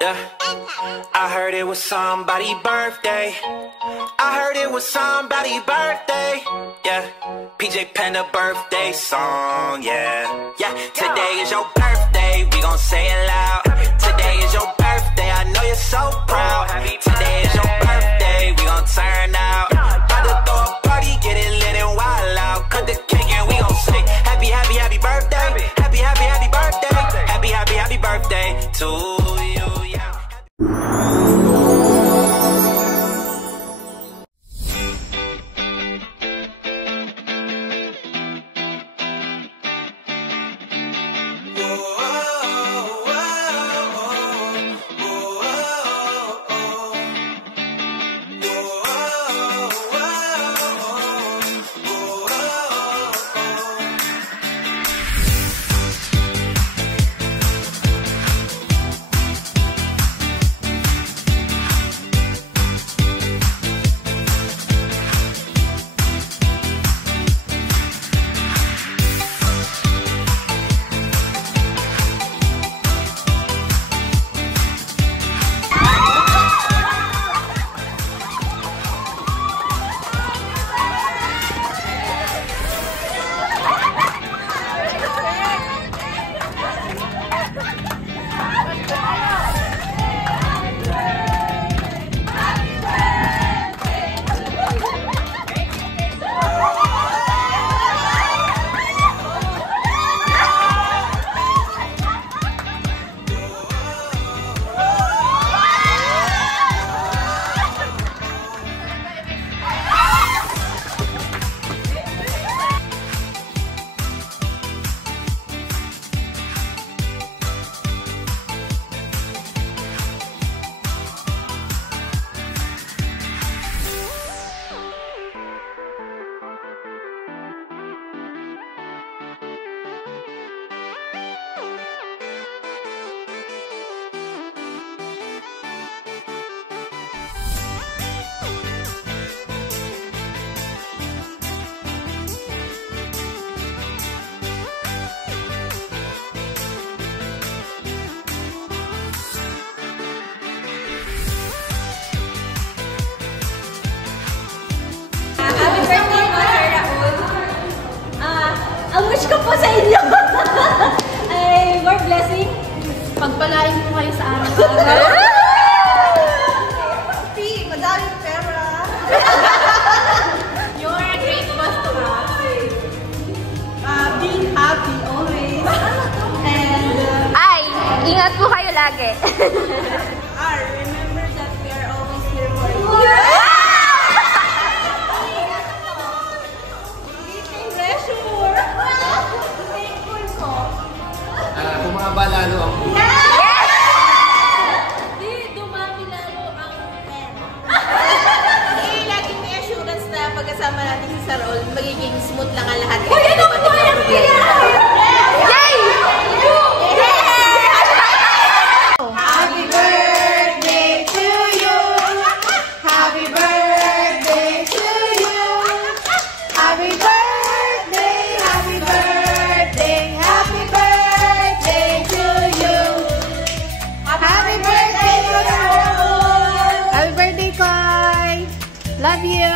Yeah. I heard it was somebody's birthday. I heard it was somebody's birthday. Yeah. PJ Panda birthday song. Yeah. Yeah. Today is your birthday. We gon' say it loud. Today is your birthday. I know you're so proud. Today is your birthday. We gon' turn out. About to throw a party, get it lit and wild out. Cut the cake and we gon' say happy, happy, happy birthday. Happy, happy, happy birthday. Happy, happy, happy birthday to you. Yeah. Ang wish ko po sa inyo ay more blessing. Pagpalain po kayo sa araw-araw. Madaming pera. You're a great boss to us. Being happy always. And ingat po kayo lagi. Remember that we are always here for you. Bumaba lalo ang dumami lalo ang laging may assurance na pagkasama natin si Sarol, magiging smooth lang ang lahat. Uy, ano po yung Yay! Happy birthday to you! Happy birthday to you! Happy birthday! Happy birthday! Happy birthday to you! Happy birthday, Sarol! Happy birthday, Koy! Love you!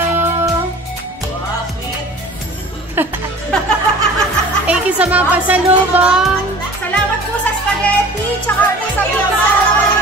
Thank you sa mga pasalubong! Salamat po sa spaghetti, tsaka po sa pizza!